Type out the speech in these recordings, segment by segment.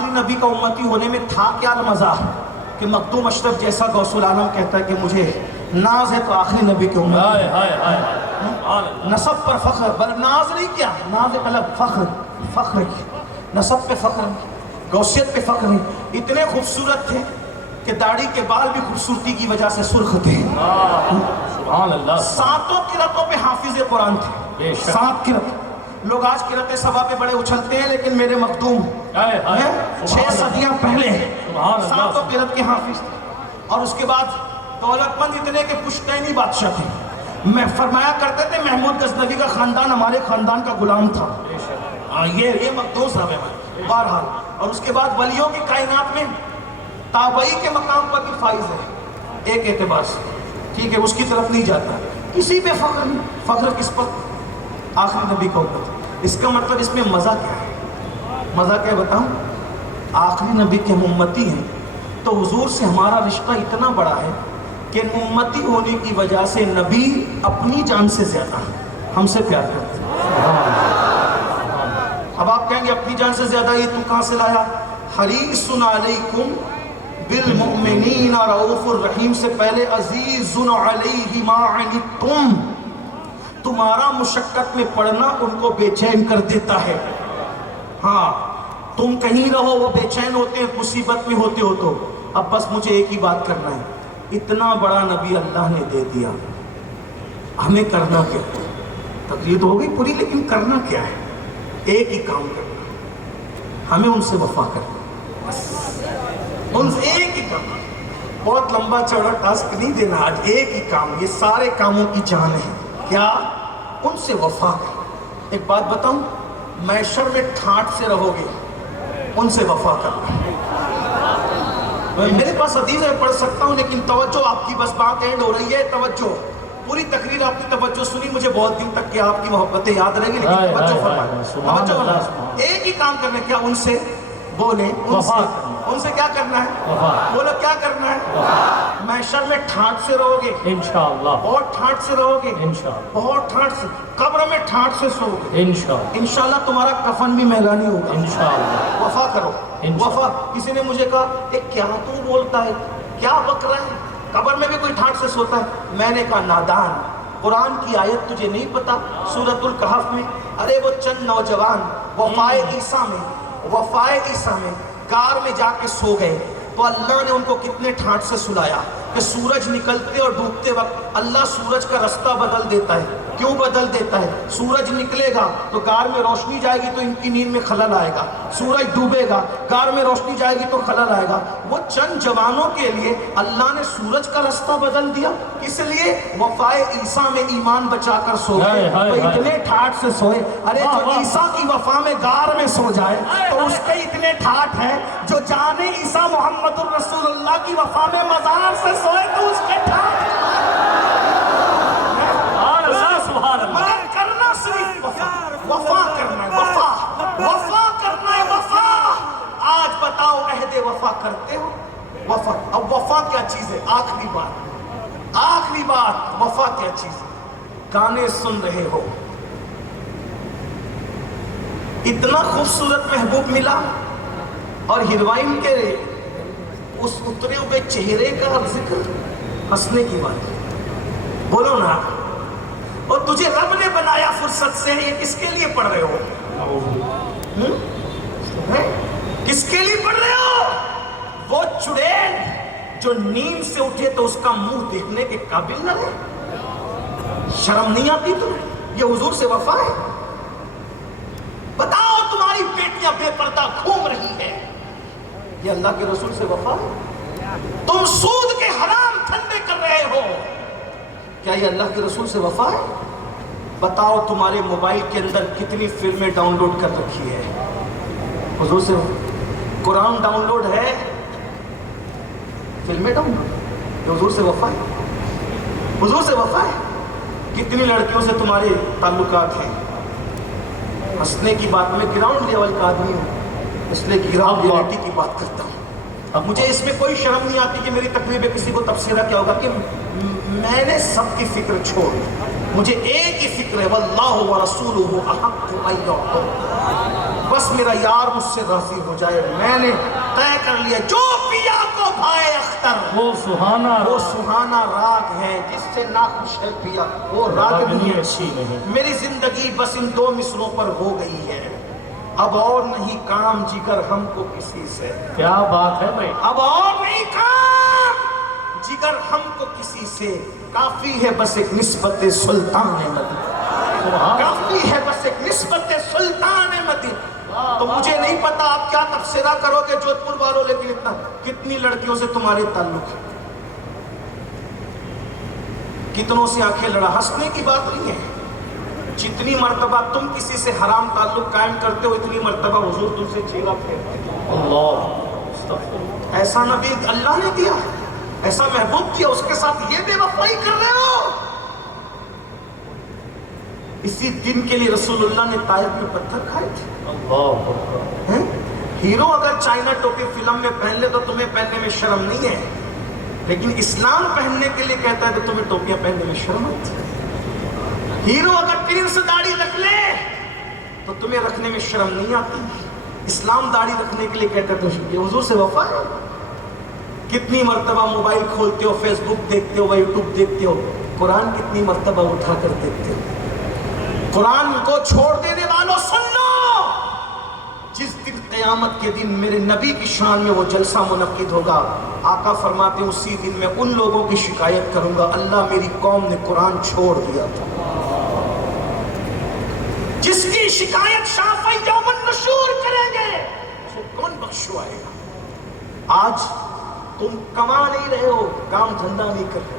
آخری نبی کا امتی ہونے میں تھا کیا مزہ کہ مخدوم اشرف جیسا غوث العالم کہتا ہے کہ مجھے ناز ہے تو آخری نبی کے امتی، نسب پر فخر، بل ناز نہیں کیا، ناز الگ، فخر کی، نسب پہ فخر نہیں، غوثیت پہ فخر نہیں، اتنے خوبصورت تھے کہ داڑھی کے بال بھی خوبصورتی کی وجہ سے سرخ تھے، سبحان اللہ، ساتوں قرأتوں پہ حافظ قرآن تھے، 7 قرأت۔ لوگ آج قرأت سبا پہ بڑے اچھلتے ہیں لیکن میرے مخدوم 6 صدیاں پہلے ساتوں قرأت کے حافظ تھے، اور اس کے بعد دولت مند اتنے کہ پشتینی بادشاہ تھے، میں فرمایا کرتے تھے محمود غزنوی کا خاندان ہمارے خاندان کا غلام تھا، یہ مخدوم صاحب ہے بہرحال۔ اور اس کے بعد ولیوں کی کائنات میں تابعی کے مقام پر بھی فائز ہے ایک اعتبار سے، ٹھیک ہے، اس کی طرف نہیں جاتا، کسی پہ فخر نہیں، فخر کس پر؟ آخری نبی کا امت۔ اس کا مطلب اس میں مزہ کیا ہے؟ مزہ کیا بتاؤں؟ آخری نبی کے ہم امتی ہیں تو حضور سے ہمارا رشتہ اتنا بڑا ہے کہ امتی ہونے کی وجہ سے نبی اپنی جان سے زیادہ ہم سے پیار کرتے ہیں۔ اب آپ کہیں گے اپنی جان سے زیادہ یہ تو کہاں سے لایا؟ حریص علیکم بالمؤمنین رؤوف الرحیم سے پہلے عزیز علیہ ما عنتم، تمہارا مشقت میں پڑنا ان کو بے چین کر دیتا ہے، ہاں تم کہیں رہو وہ بے چین ہوتے ہیں، مصیبت میں ہوتے ہو تو۔ اب بس مجھے ایک ہی بات کرنا ہے، اتنا بڑا نبی اللہ نے دے دیا، ہمیں کرنا کیا؟ تقریر ہو گئی پوری، لیکن کرنا کیا ہے؟ ایک ہی کام کرنا، ہمیں ان سے وفا کرنا، ان سے ایک ہی کام، بہت لمبا چوڑا ٹاسک نہیں دینا آج، ایک ہی کام، یہ سارے کاموں کی جان ہے، کیا؟ ان سے وفا کرنا۔ ایک بات بتاؤں، محشر میں ٹھاٹ سے رہو گے، ان سے وفا کرنا۔ میرے پاس حدیث ہے پڑھ سکتا ہوں لیکن توجہ، آپ کی بس بات اینڈ ہو رہی ہے، توجہ، پوری تقریر آپ کی توجہ سنی، مجھے بہت دن تک کہ آپ کی محبتیں یاد رہیں گی، لیکن توجہ فرمائیں، توجہ فرمائیں، ایک ہی کام کرنا ہے، کیا؟ ان سے بولیں، ان سے کیا کرنا ہے؟ بولو کیا کرنا ہے؟ محشر میں ٹھاٹ سے رہو گے انشاءاللہ، بہت ٹھاٹ سے رہو گے انشاءاللہ، بہت ٹھاٹ سے، قبر میں ٹھاٹ سے سو گے انشاءاللہ، انشاءاللہ تمہارا کفن بھی مہنگا نہیں ہوگا انشاءاللہ، وفا کرو وفا۔ کسی نے مجھے کہا کیا تو بولتا ہے، کیا بک رہا ہے، قبر میں بھی کوئی ٹھاٹ سے سوتا ہے؟ میں نے کہا نادان، قرآن کی آیت تجھے نہیں پتا؟ سورۃ الکہف میں، ارے وہ چند نوجوان وفائے عیسیٰ میں غار میں جا کے سو گئے تو اللہ نے ان کو کتنے ٹھاٹ سے سلایا کہ سورج نکلتے اور ڈوبتے وقت اللہ سورج کا رستہ بدل دیتا ہے۔ کیوں بدل دیتا ہے؟ سورج نکلے گا تو غار میں روشنی جائے گی تو ان کی نیند میں خلل آئے گا، سورج ڈوبے گا غار میں روشنی جائے گی تو خلل آئے گا۔ وہ چند جوانوں کے لیے اللہ نے سورج کا رستہ بدل دیا، اس لیے وفائے عیسیٰ میں ایمان بچا کر سو گئے، تو اتنے ٹھاٹ سے سوئے۔ ارے جو عیسیٰ کی وفا میں غار میں سو جائے تو اس کے اتنے ٹھاٹ ہے، جو جانے عیسیٰ محمد الرسول اللہ کی وفا میں مزار سے سوئے تو اس کے ٹھاٹ وفا کرنا ہے، وفا کرنا ہے، وفا۔ آج بتاؤ عہد وفا کرتے ہو؟ وفا، اب وفا کیا چیز ہے؟ آخری بات، وفا کیا چیز ہے؟ گانے سن رہے ہو، اتنا خوبصورت محبوب ملا اور ہیروئن کے اس اترے ہوئے چہرے کا ذکر، ہنسنے کی بات، بولو نا، اور تجھے رب نے بنایا فرصت سے، یہ کس کے لیے پڑھ رہے ہو؟ کس کے لیے پڑھ رہے ہو؟ وہ چڑیل جو نیند سے اٹھے تو اس کا منہ دیکھنے کے قابل نہ رہے، شرم نہیں آتی تمہیں؟ یہ حضور سے وفا ہے؟ بتاؤ تمہاری بیٹیاں بے پردہ گھوم رہی ہے، یہ اللہ کے رسول سے وفا ہے؟ تم سود کے حرام دھندے کر رہے ہو، کیا یہ اللہ کے رسول سے وفا ہے؟ بتاؤ تمہارے موبائل کے اندر کتنی فلمیں ڈاؤن لوڈ کر رکھی ہے، حضور سے قرآن ڈاؤن لوڈ ہے، فلمیں ڈاؤن لوڈ، یہ حضور سے وفا ہے؟ حضور سے وفا ہے؟ کتنی لڑکیوں سے تمہارے تعلقات ہیں؟ ہنسنے کی بات میں گراؤنڈ لیول کا آدمی ہوں، اس لیے گراؤنڈ ریئلٹی کی بات کرتا ہوں۔ اب مجھے اس میں کوئی شرم نہیں آتی کہ میری تقریر میں کسی کو تبصرہ کیا ہوگا، کہ میں نے سب کی فکر چھوڑ، مجھے ایک ہی فکر ہے، واللہ ورسولہ احق ان یعطوا، بس میرا یار مجھ سے راضی ہو جائے. میں نے طے کر لیا جو پیا کو بھائے اختر وہ سہانا راگ ہے جس سے ناخوش ہے پیا وہ راگ نہیں اچھی نہیں. میری زندگی بس ان دو مصروں پر ہو گئی ہے. اب اور نہیں کام جگر ہم کو کسی سے. کیا بات ہے بھائی. اب اور نہیں کام جگر ہم کو کسی سے. کافی ہے بس ایک نسبت سلطان مدینہ. کافی ہے بس ایک نسبت سلطان مدینہ. تو مجھے نہیں پتا آپ کیا تبصرہ کرو گے جودھ پور والوں, لیکن اتنا کتنی لڑکیوں سے تمہارے تعلق ہے, کتنوں سے آنکھیں لڑا. ہنسنے کی بات نہیں ہے. جتنی مرتبہ تم کسی سے حرام تعلق قائم کرتے ہو اتنی مرتبہ حضور تم سے چہرہ پھیرتے ہیں. اللہ ایسا نبی اللہ نے دیا, ایسا محبوب کیا, اس کے ساتھ یہ بے وفائی کر رہے ہو. اسی دن کے لیے رسول اللہ نے طائف میں پتھر کھائے تھے. ہیرو اگر چائنا ٹوپی فلم میں پہن لے تو تمہیں پہننے میں شرم نہیں ہے, لیکن اسلام پہننے کے لیے کہتا ہے تو تمہیں ٹوپیاں پہننے میں شرم آتی ہے. ہیرو اگر پرنس داڑھی رکھ لے تو تمہیں رکھنے میں شرم نہیں آتی. اسلام داڑھی رکھنے کے لیے کہتا ہے تو یہ حضور سے وفا ہے. کتنی مرتبہ موبائل کھولتے ہو, فیس بک دیکھتے ہو, یوٹیوب دیکھتے ہو, قرآن کتنی مرتبہ اٹھا کر دیکھتے ہو. قرآن کو چھوڑ دینے والوں سن لو, جس دن قیامت کے دن میرے نبی کی شان میں وہ جلسہ منعقد ہوگا, آقا فرماتے ہیں اسی دن میں ان لوگوں کی شکایت کروں گا اللہ میری قوم نے قرآن چھوڑ دیا تھا. جس کی شکایت شافعی یوم النشور کریں گے اسے کون بخشوائے گا. آج تم کما نہیں رہے ہو, کام دھندا نہیں کر رہے,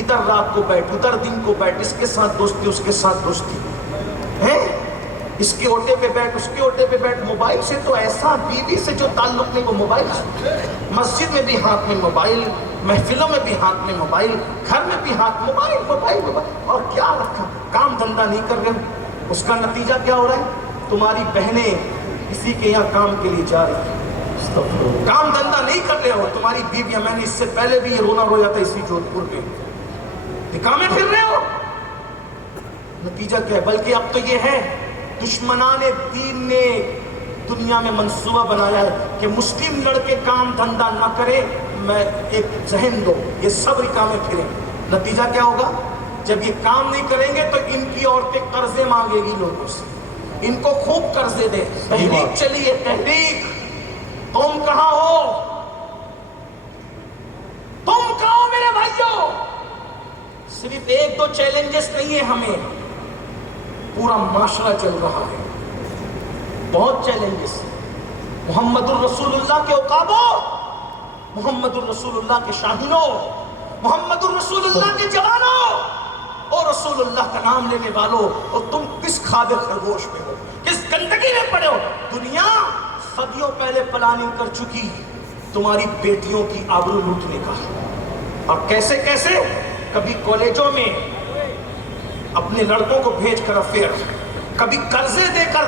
ادھر رات کو بیٹھ ادھر دن کو بیٹھ, اس کے ساتھ دوستی اس کے ساتھ دوستی ہے, اس کے اوٹے پہ بیٹھ اس کے اوٹے پہ بیٹھ. موبائل سے تو ایسا بیوی سے جو تعلق نہیں وہ موبائل سے. مسجد میں بھی ہاتھ میں موبائل, محفلوں میں بھی ہاتھ میں موبائل, گھر میں بھی ہاتھ موبائل موبائل موبائل. اور کیا رکھا, کام دھندا نہیں کر رہے. اس کا نتیجہ کیا ہو رہا ہے, تمہاری بہنیں کسی کے یہاں کام کے لیے جا رہی ہیں, کام دھندا نہیں کر رہے ہو. تمہاری بیویاں, میں نے اس سے پہلے بھی یہ رونا رویا تھا اسی جودھ پور میں, کامیں پھر رہے ہو. نتیجہ کیا ہے, بلکہ اب تو یہ ہے دشمنان دین نے دنیا میں منصوبہ بنایا ہے کہ مسلم لڑکے کام دھندا نہ کرے, میں ایک ذہن دو یہ سب کامیں پھریں. نتیجہ کیا ہوگا, جب یہ کام نہیں کریں گے تو ان کی عورتیں قرضے مانگے گی لوگوں سے, ان کو خوب قرضے دے. تحریک چلی ہے تحریک. تم کہاں ہو, تم کہاں ہو میرے بھائیوں. صرف ایک دو چیلنجز نہیں ہے ہمیں, پورا معاشرہ چل رہا ہے, بہت چیلنجز. محمد الرسول اللہ کے عقابو, محمد الرسول اللہ کے شاہینوں, محمد الرسول اللہ کے جوانوں, اور رسول اللہ کا نام لینے والوں, اور تم کس خواب خرگوش میں ہو, کس گندگی میں پڑے ہو. دنیا صدیوں پہلے پلاننگ کر چکی تمہاری بیٹیوں کی آبرو لوٹنے کا. اور کیسے کیسے, کبھی کالجوں میں اپنے لڑکوں کو بھیج کر افیئر, کبھی قرضے دے کر